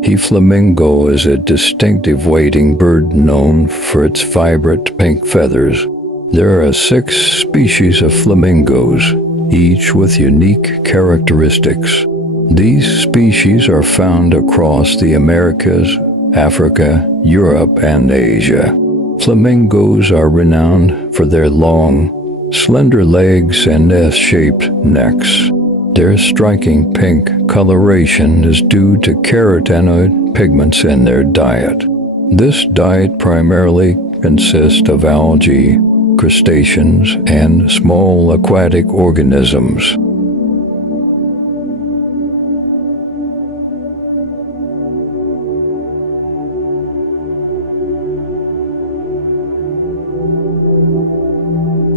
The flamingo is a distinctive wading bird known for its vibrant pink feathers. There are 6 species of flamingos, each with unique characteristics. These species are found across the Americas, Africa, Europe, and Asia. Flamingos are renowned for their long, slender legs and S-shaped necks. Their striking pink coloration is due to carotenoid pigments in their diet. This diet primarily consists of algae, crustaceans, and small aquatic organisms.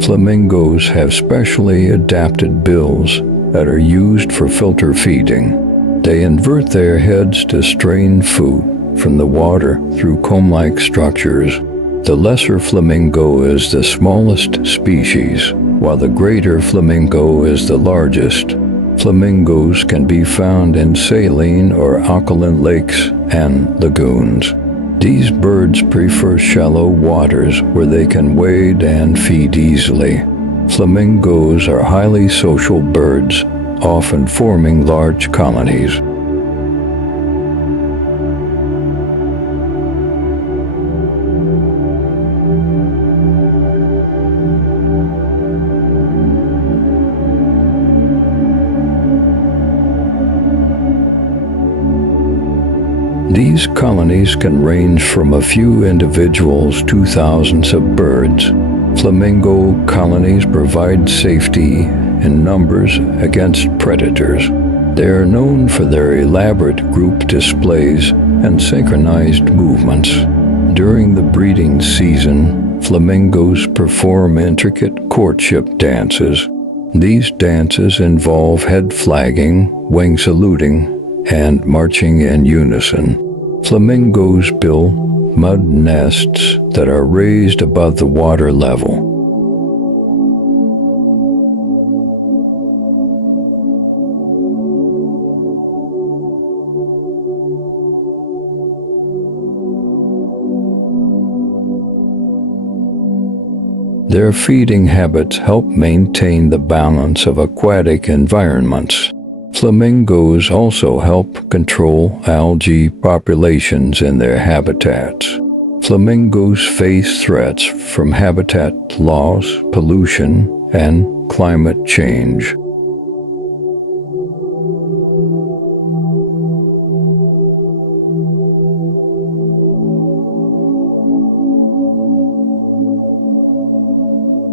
Flamingos have specially adapted bills that are used for filter feeding. They invert their heads to strain food from the water through comb-like structures. The lesser flamingo is the smallest species, while the greater flamingo is the largest. Flamingos can be found in saline or alkaline lakes and lagoons. These birds prefer shallow waters where they can wade and feed easily. Flamingos are highly social birds, often forming large colonies. These colonies can range from a few individuals to thousands of birds. Flamingo colonies provide safety in numbers against predators. They are known for their elaborate group displays and synchronized movements. During the breeding season, flamingos perform intricate courtship dances. These dances involve head flagging, wing saluting, and marching in unison. Flamingos build mud nests that are raised above the water level. Their feeding habits help maintain the balance of aquatic environments. Flamingos also help control algae populations in their habitats. Flamingos face threats from habitat loss, pollution, and climate change.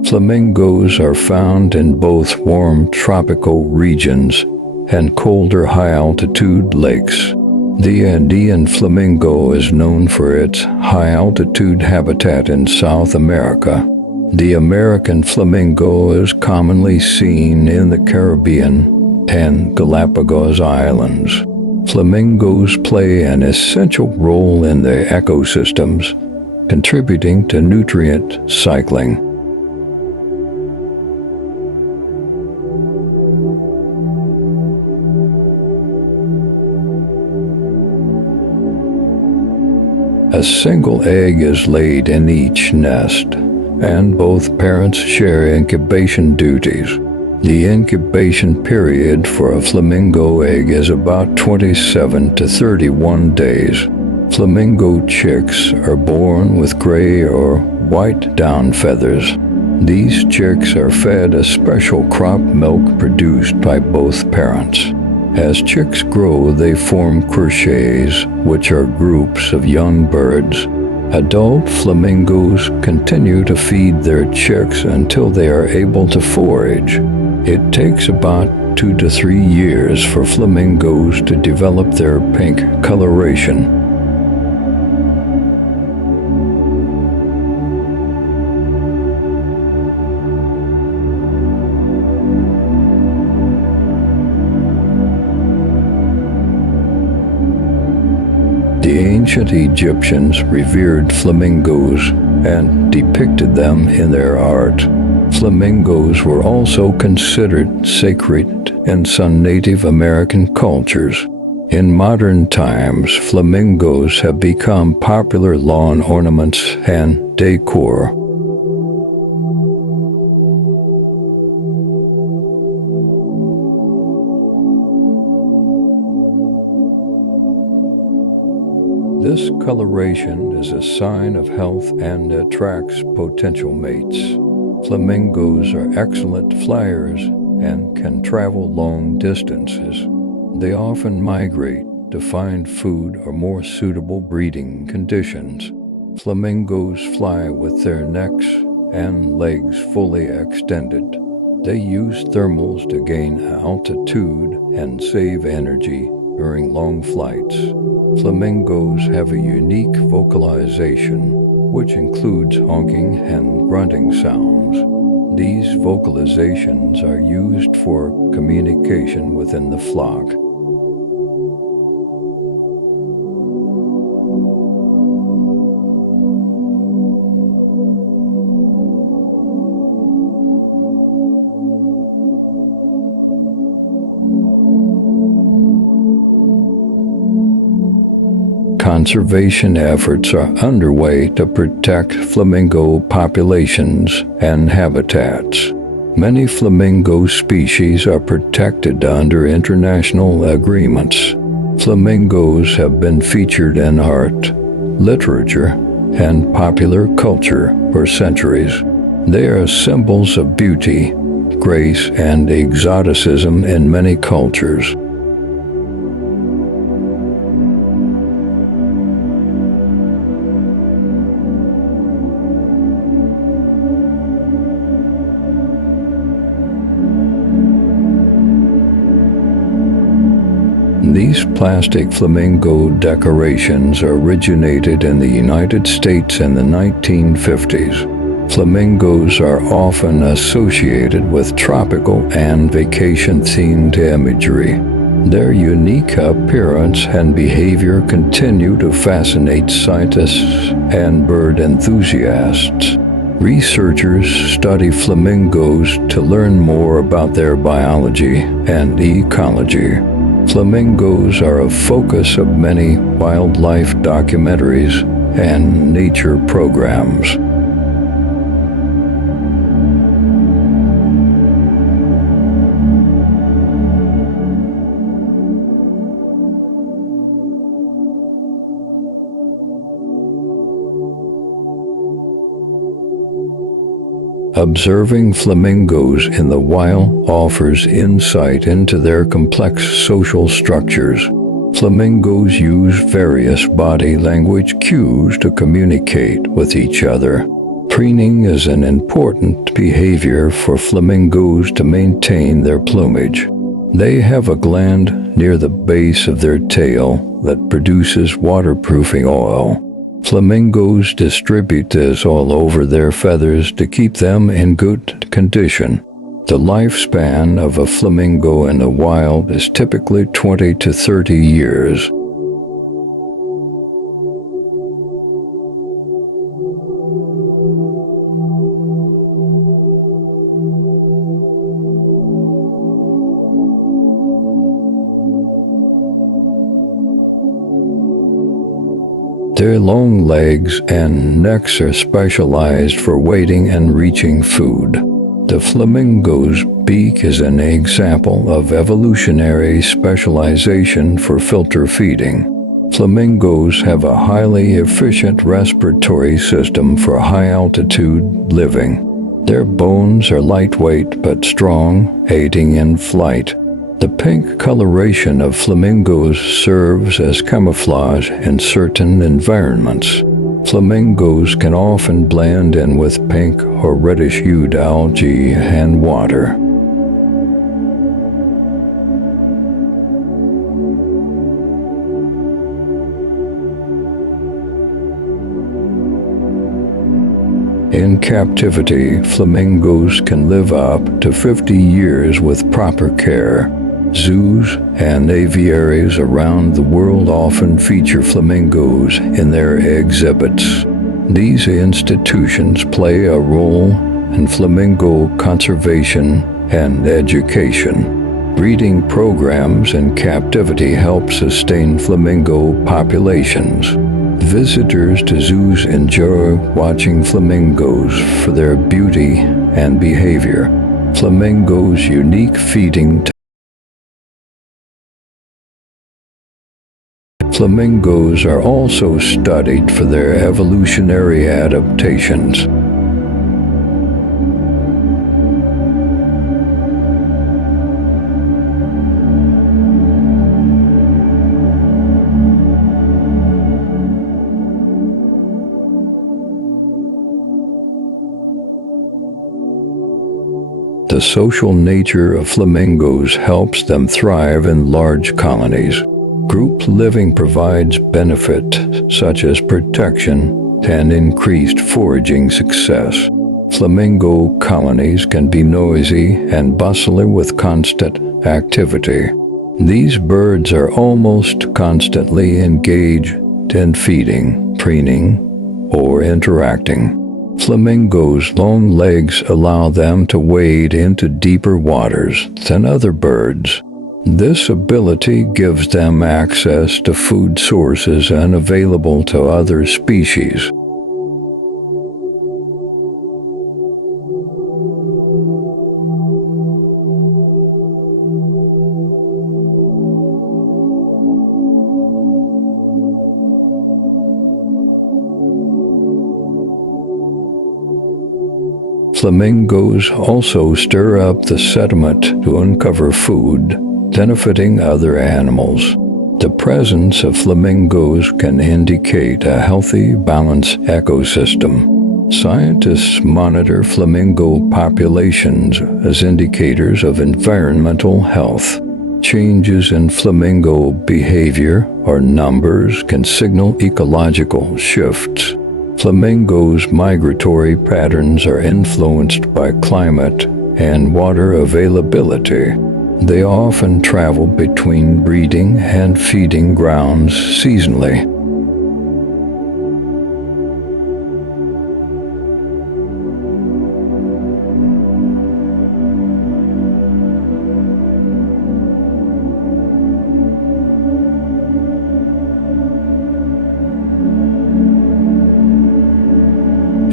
Flamingos are found in both warm tropical regions and colder high-altitude lakes. The Andean flamingo is known for its high-altitude habitat in South America. The American flamingo is commonly seen in the Caribbean and Galapagos Islands. Flamingos play an essential role in their ecosystems, contributing to nutrient cycling. A single egg is laid in each nest, and both parents share incubation duties. The incubation period for a flamingo egg is about 27 to 31 days. Flamingo chicks are born with gray or white down feathers. These chicks are fed a special crop milk produced by both parents. As chicks grow, they form crustaceans, which are groups of young birds. Adult flamingos continue to feed their chicks until they are able to forage. It takes about 2 to 3 years for flamingos to develop their pink coloration. The ancient Egyptians revered flamingos and depicted them in their art. Flamingos were also considered sacred in some Native American cultures. In modern times, flamingos have become popular lawn ornaments and decor. This coloration is a sign of health and attracts potential mates. Flamingos are excellent flyers and can travel long distances. They often migrate to find food or more suitable breeding conditions. Flamingos fly with their necks and legs fully extended. They use thermals to gain altitude and save energy during long flights. Flamingos have a unique vocalization, which includes honking and grunting sounds. These vocalizations are used for communication within the flock. Conservation efforts are underway to protect flamingo populations and habitats. Many flamingo species are protected under international agreements. Flamingos have been featured in art, literature, and popular culture for centuries. They are symbols of beauty, grace, and exoticism in many cultures. These plastic flamingo decorations originated in the United States in the 1950s. Flamingos are often associated with tropical and vacation-themed imagery. Their unique appearance and behavior continue to fascinate scientists and bird enthusiasts. Researchers study flamingos to learn more about their biology and ecology. Flamingos are a focus of many wildlife documentaries and nature programs. Observing flamingos in the wild offers insight into their complex social structures. Flamingos use various body language cues to communicate with each other. Preening is an important behavior for flamingos to maintain their plumage. They have a gland near the base of their tail that produces waterproofing oil. Flamingos distribute this all over their feathers to keep them in good condition. The lifespan of a flamingo in the wild is typically 20 to 30 years. Their long legs and necks are specialized for wading and reaching food. The flamingo's beak is an example of evolutionary specialization for filter feeding. Flamingos have a highly efficient respiratory system for high-altitude living. Their bones are lightweight but strong, aiding in flight. The pink coloration of flamingos serves as camouflage in certain environments. Flamingos can often blend in with pink or reddish-hued algae and water. In captivity, flamingos can live up to 50 years with proper care. Zoos and aviaries around the world often feature flamingos in their exhibits. These institutions play a role in flamingo conservation and education. Breeding programs in captivity help sustain flamingo populations. Visitors to zoos enjoy watching flamingos for their beauty and behavior. Flamingos' unique feeding. Flamingos are also studied for their evolutionary adaptations. The social nature of flamingos helps them thrive in large colonies. Group living provides benefits such as protection and increased foraging success. Flamingo colonies can be noisy and bustling with constant activity. These birds are almost constantly engaged in feeding, preening, or interacting. Flamingos' long legs allow them to wade into deeper waters than other birds. This ability gives them access to food sources unavailable to other species. Flamingos also stir up the sediment to uncover food, benefiting other animals. The presence of flamingos can indicate a healthy, balanced ecosystem. Scientists monitor flamingo populations as indicators of environmental health. Changes in flamingo behavior or numbers can signal ecological shifts. Flamingos' migratory patterns are influenced by climate and water availability. They often travel between breeding and feeding grounds seasonally.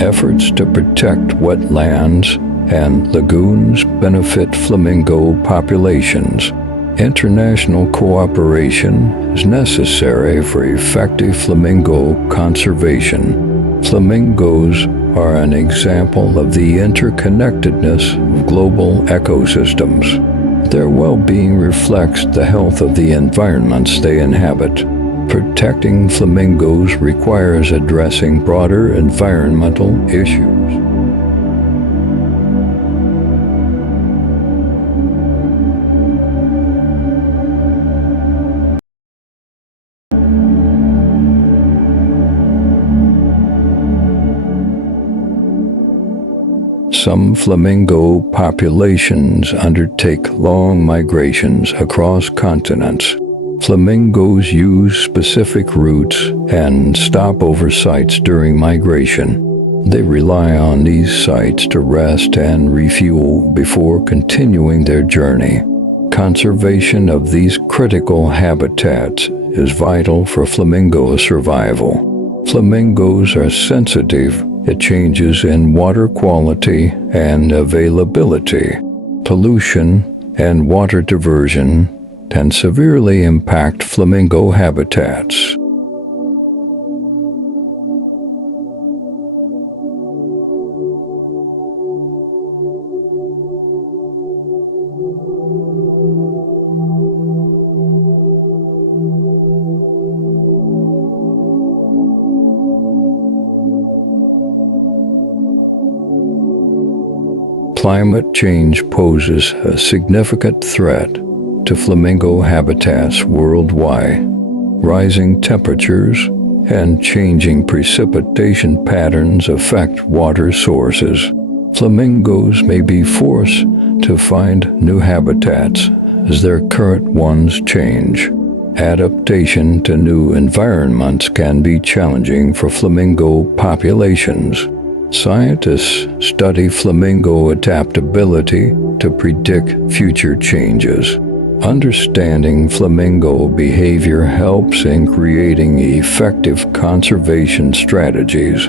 Efforts to protect wetlands and lagoons benefit flamingo populations. International cooperation is necessary for effective flamingo conservation. Flamingos are an example of the interconnectedness of global ecosystems. Their well-being reflects the health of the environments they inhabit. Protecting flamingos requires addressing broader environmental issues. Some flamingo populations undertake long migrations across continents. Flamingos use specific routes and stopover sites during migration. They rely on these sites to rest and refuel before continuing their journey. Conservation of these critical habitats is vital for flamingo survival. Flamingos are sensitive to changes in water quality and availability. Pollution and water diversion can severely impact flamingo habitats. Climate change poses a significant threat to flamingo habitats worldwide. Rising temperatures and changing precipitation patterns affect water sources. Flamingos may be forced to find new habitats as their current ones change. Adaptation to new environments can be challenging for flamingo populations. Scientists study flamingo adaptability to predict future changes. Understanding flamingo behavior helps in creating effective conservation strategies.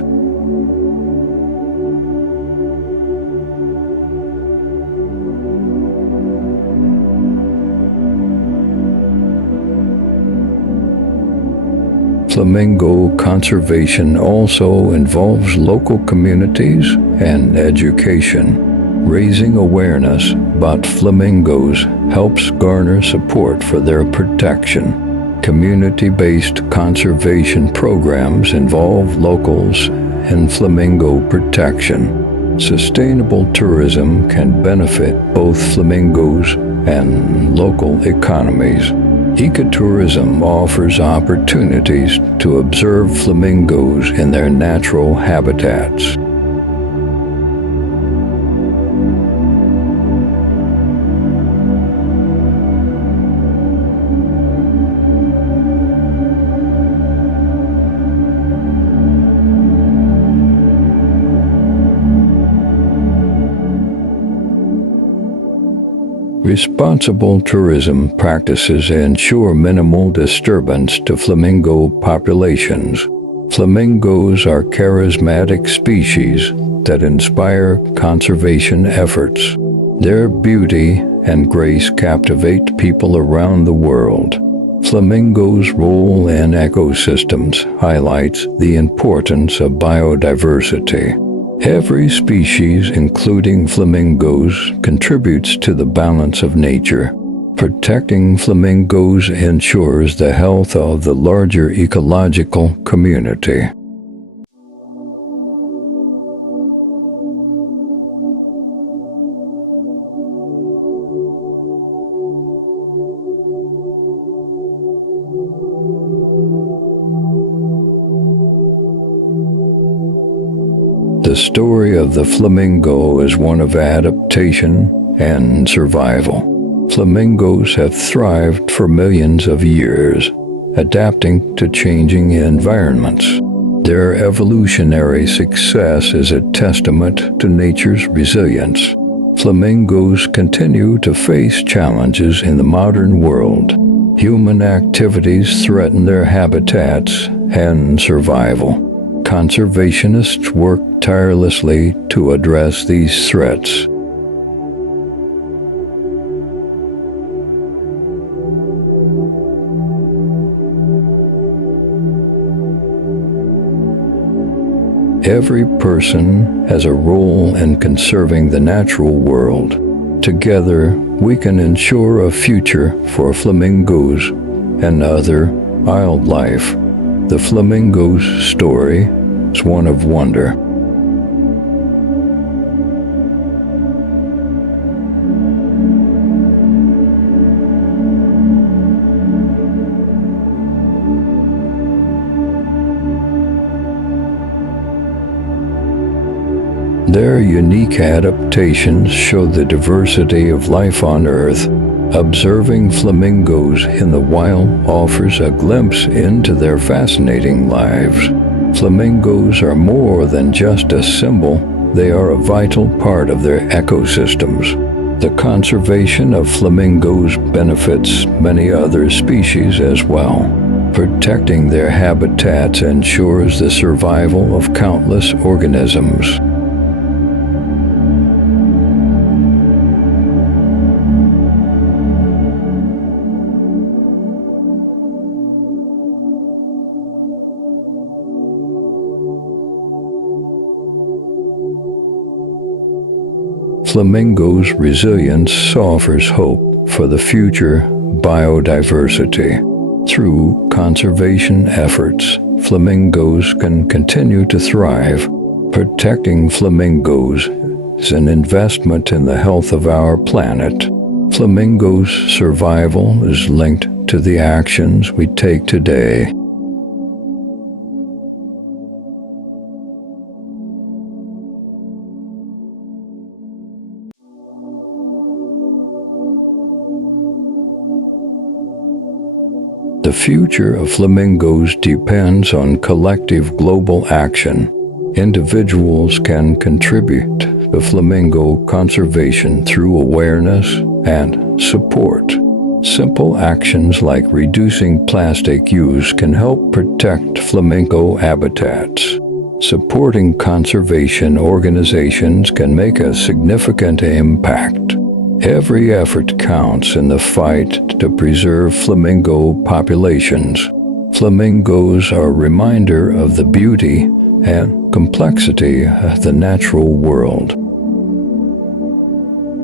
Flamingo conservation also involves local communities and education. Raising awareness about flamingos helps garner support for their protection. Community-based conservation programs involve locals in flamingo protection. Sustainable tourism can benefit both flamingos and local economies. Ecotourism offers opportunities to observe flamingos in their natural habitats. Responsible tourism practices ensure minimal disturbance to flamingo populations. Flamingos are charismatic species that inspire conservation efforts. Their beauty and grace captivate people around the world. Flamingos' role in ecosystems highlights the importance of biodiversity. Every species, including flamingos, contributes to the balance of nature. Protecting flamingos ensures the health of the larger ecological community. The story of the flamingo is one of adaptation and survival. Flamingos have thrived for millions of years, adapting to changing environments. Their evolutionary success is a testament to nature's resilience. Flamingos continue to face challenges in the modern world. Human activities threaten their habitats and survival. Conservationists work tirelessly to address these threats. Every person has a role in conserving the natural world. Together, we can ensure a future for flamingos and other wildlife. The flamingo's story is one of wonder. Their unique adaptations show the diversity of life on Earth. Observing flamingos in the wild offers a glimpse into their fascinating lives. Flamingos are more than just a symbol, they are a vital part of their ecosystems. The conservation of flamingos benefits many other species as well. Protecting their habitats ensures the survival of countless organisms. Flamingos' resilience offers hope for the future biodiversity. Through conservation efforts, flamingos can continue to thrive. Protecting flamingos is an investment in the health of our planet. Flamingos' survival is linked to the actions we take today. The future of flamingos depends on collective global action. Individuals can contribute to flamingo conservation through awareness and support. Simple actions like reducing plastic use can help protect flamingo habitats. Supporting conservation organizations can make a significant impact. Every effort counts in the fight to preserve flamingo populations. Flamingos are a reminder of the beauty and complexity of the natural world.